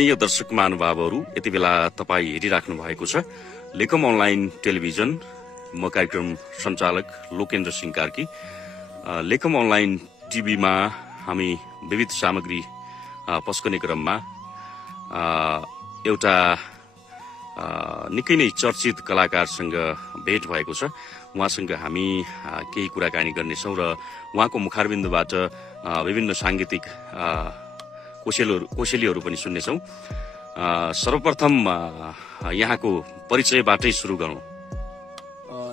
आदरणीय दर्शक महानुभावहरू, यति बेला तपाईँ हेरिराख्नु भएको छ लेकम अनलाइन टेलिभिजन। म कार्यक्रम सञ्चालक लोकेन्द्र सिंह कार्की। लेकम अनलाइन टिभीमा हामी विविध सामग्री पस्कने क्रममा एउटा निकै नै चर्चित कलाकारसँग भेट भएको छ। उहाँसँग हामी केही कुराकानी गर्नेछौँ र उहाँको मुखारबिन्दबाट विभिन्न सांगीतिक कोसेलीहरू पनि सुन्नेछौँ। सर्वप्रथम यहाँको परिचयबाटै सुरु गरौँ।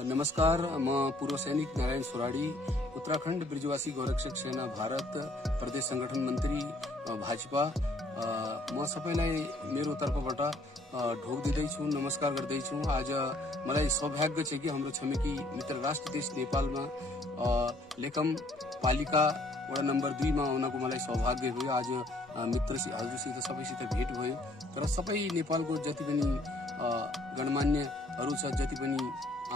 नमस्कार, म पूर्व सैनिक नारायण सोराडी, उत्तराखण्ड ब्रिजवासी गोरक्षक सेना भारत प्रदेश संगठन मन्त्री भाजपा। म सबैलाई मेरो तर्फबाट ढोक दिँदैछु, नमस्कार गर्दैछु। आज मलाई सौभाग्य छ कि हाम्रो छिमेकी मित्र राष्ट्र देश नेपालमा लेकम पालिका वडा नम्बर 2 मा आउनको मलाई सौभाग्य भयो। आज मित्र हजुरसित सबैसित भेट भयो। तर सबै नेपालको जति पनि गणमान्यहरू छ, जति पनि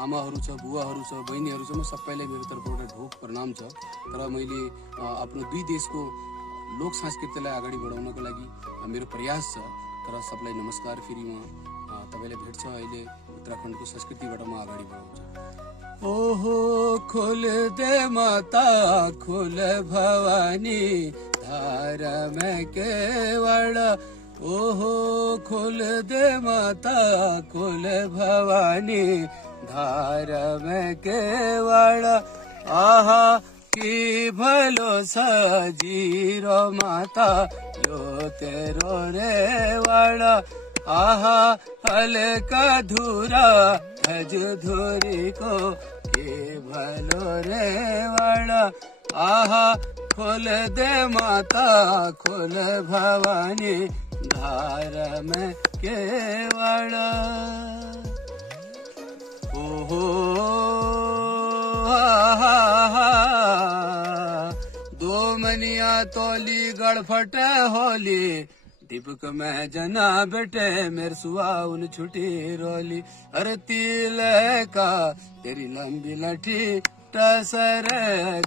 आमाहरू छ, बुवाहरू छ, बहिनीहरू छ, म सबैलाई मेरो तर्फबाट ढोक प्रणाम छ। तर मैले आफ्नो दुई देशको लोक संस्कृतिलाई अगाडि बढाउनको लागि मेरो प्रयास छ। तर सबलाई नमस्कार। फेरि म तपाईलाई भेट्छ अहिले उत्तराखण्डको संस्कृतिबाट म अगाडि बढाउँछु। ओहो खोल दे माता खोल भवानी धार में केवड़। ओहो खोल दे माता खोल भवानी धार में केवड़। आहा की भलो सजीरो माता यो तेरो रेवड़। आहा हल्का धूरा भज धूरी को के भलो रेवड़। आहा खोल दे माता खोल भवानी धार में केवड़। ओहो दो मनिया तोली गड़फट होली दीपक में जना बेटे मेरे सुहाउन छुटी रोली। अरे तिल का तेरी लंबी लठी टसर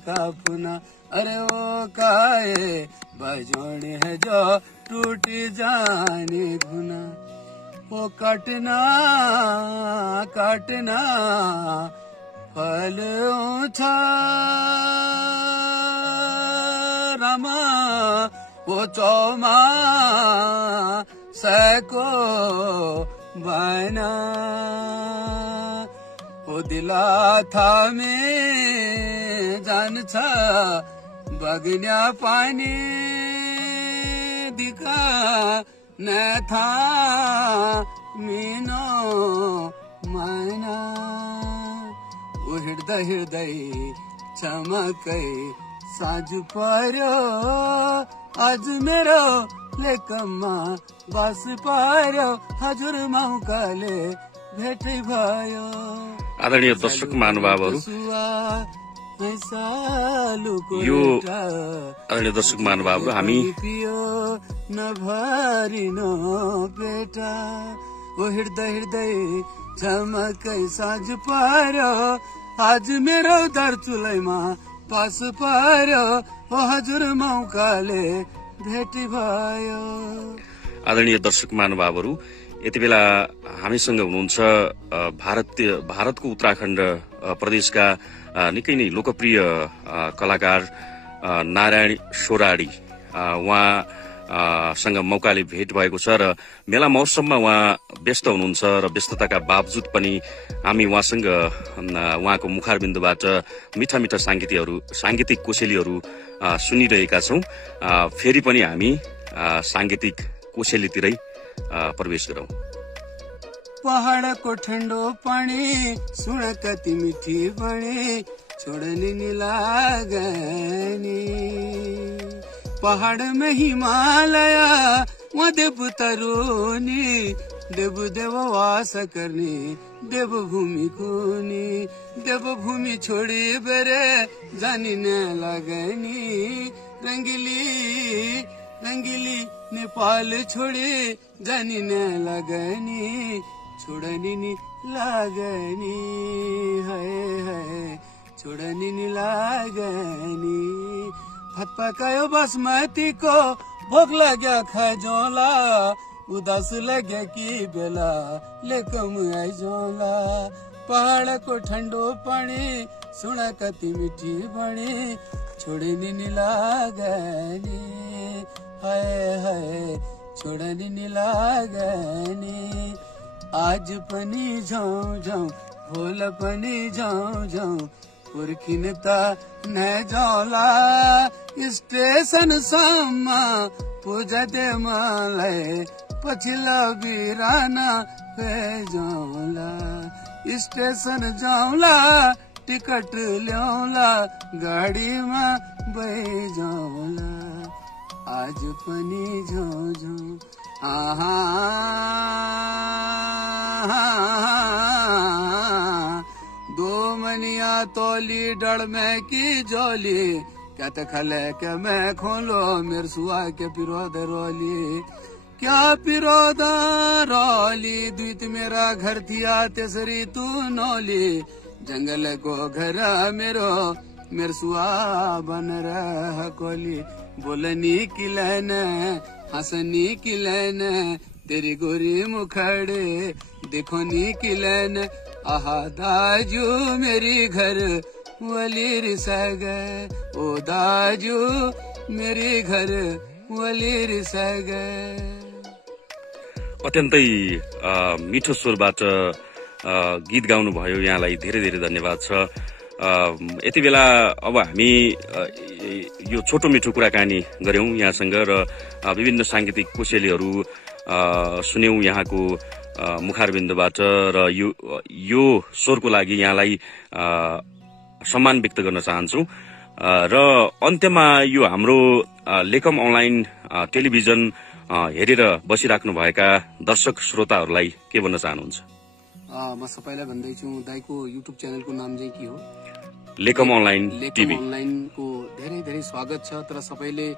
का पुना। अरे ओ काए बजोड़ी है जो टूटी जानी गुना। ओ कटना कटना फल ऊंचा रमा। वो चौमा सको बना। वो दिला था में जान छ बगन्या पानी दिखा न था मीनो मना। वो हृदय चमक साँझ पारो आज मेरो लेकममा बस पारो हजुर मौकाले भेटै भयो। आदरणीय दर्शक महानुभावहरू, यो आदरणीय दर्शक महानुभावहरू, हामी नभरिनो बेटा। ओ हृदय चमकै साँझ पारो आज मेरो दर चुलैमा पास पारो ओ हजुर मौकाले भेट भयो। आदरणीय दर्शक महानुभावहरू, यति बेला हामीसँग हुनुहुन्छ भारतको उत्तराखण्ड प्रदेशका निकै नै लोकप्रिय कलाकार नारायण सोराडी। उहाँसँग मौकाले भेट भएको छ र मेला महोत्सवमा उहाँ व्यस्त हुनुहुन्छ र व्यस्तताका बावजुद पनि हामी उहाँसँग उहाँको मुखारबिन्दबाट मिठा मिठा सांगीतिक कोसेलीहरू सुनिरहेका छौं। फेरि पनि हामी सांगीतिक कोसेलीतिरै प्रवेश गरौं। पहाडको ठन्डो पानी सुन कति मिठी बणी छोड्ने नि लागनी। पहाड में हिमालय वहाँ देव तरुनी देव देव वास करनी देवभूमि कुनी। देवभूमि छोड़ी बेरे जानी न लगनी। रंगीली नेपाल छोड़ी जानी न लगनी। छोड़नी नि लागनी है छोड़नी नि लागनी। भात पकायो बासमती को भोग लाग्यो खजोला उदास लगे कि बेला लेकम आइजौला पहाडको ठन्डो पानी सुन कति मिठी बणी छोडनी नि लागनी हाय हाय छोडनी नि लागनी आज पनि जाउँ जाउँ भोल पनि जाउँ जाउँ पुर्खिन त नै जाउला स्टेसनसम्म पुजदे मलाई पछिल्लो बिराना जाउला स्टेशन जाउला टिकट ल्याउला गाडीमा बैजाउला आज पनि जाउँ जाउँ दो मनिया तोली डर में की जोली क्या खले के मैं खोलो मेरे सुआ के पिरोद रोली क्या पिरोद रोली द्वित मेरा घर थिया तेसरी तू नौली जंगल को घर मेरो मेरे सुआ बन रहा कोली बोलनी की लैन हंसनी की लैन तेरी गोरी मुखड़े देखो नी की लैन आहा दाजू मेरी घर वली रिसग ओ दाजू मेरी घर वली रिसग। अत्यन्तै मिठो स्वरबाट गीत गाउनु भयो, यहाँलाई धेरै धेरै धन्यवाद छ। यति बेला अब हामी यो छोटो मिठो कुराकानी गर्यौं यहाँसँग र विभिन्न सांगीतिक कोसेलीहरू सुन्यौं यहाँको मुखारबिन्दबाट र यो स्वरको लागि यहाँलाई सम्मान व्यक्त गर्न चाहन्छु। र अन्त्यमा यो हाम्रो लेकम अनलाइन टेलिभिजन हेरेर बसिराख्नु भएका दर्शक श्रोताहरूलाई के भन्न चाहनुहुन्छ? म सबैलाई भन्दैछु दाइको युट्युब च्यानलको नाम चाहिँ के हो? लेकम अनलाइन टिभी। अनलाइनको धेरै धेरै स्वागत छ। तर सबैले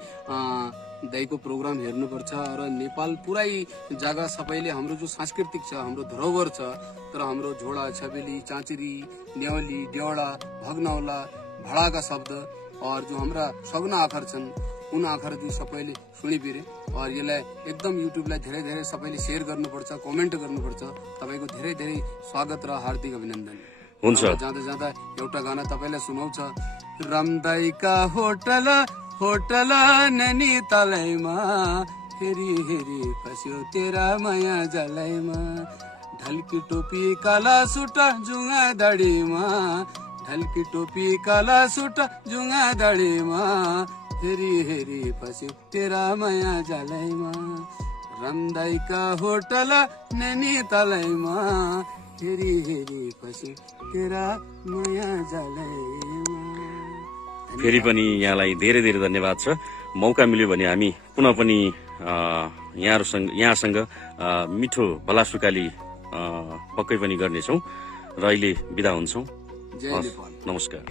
दाइको प्रोग्राम हेर्नुपर्छ र नेपाल पुरै जग्गा सबैले हाम्रो जो सांस्कृतिक छ, हाम्रो धरोहर छ, तर हाम्रो झोडा छबेली चाँचरी न्याउली डेवड़ा भगनौला भाड़ा का शब्द और जो हमारा सगुना आखर छन् उन आखर जो सबैले सुनिपिरे और यसलाई एकदम युट्युबलाई धेरै धेरै सबैले शेयर गर्नुपर्छ, कमेन्ट गर्नुपर्छ। तपाईको धेरै धेरै स्वागत र हार्दिक अभिनन्दन हुन्छ। जाँदा जाँदा एउटा गाना तपाईलाई सुनाउँछ। रमदाइका होटल होटल ननी तलैमा हेरी हेरी फस्यो तेरा माया जलैमा ढल्की टोपी काला सुटा जुङ्गा दाडीमा ढल्की टोपी काला सुटा जुङ्गा दाडीमा हेरी हेरी फस्यो तेरा माया जलैमा रमदाइका होटल नैनी तलैमा हेरी हेरी फस्यो तेरा माया जलैमा। फेरि पनि यहाँलाई धेरै धेरै धन्यवाद छ। मौका मिल्यो भने हामी पुनः पनि यहाँसँग मिठो भलासुकाली पक्कै पनि गर्नेछौँ र अहिले बिदा हुन्छौँ। जय नेपाल। नमस्कार।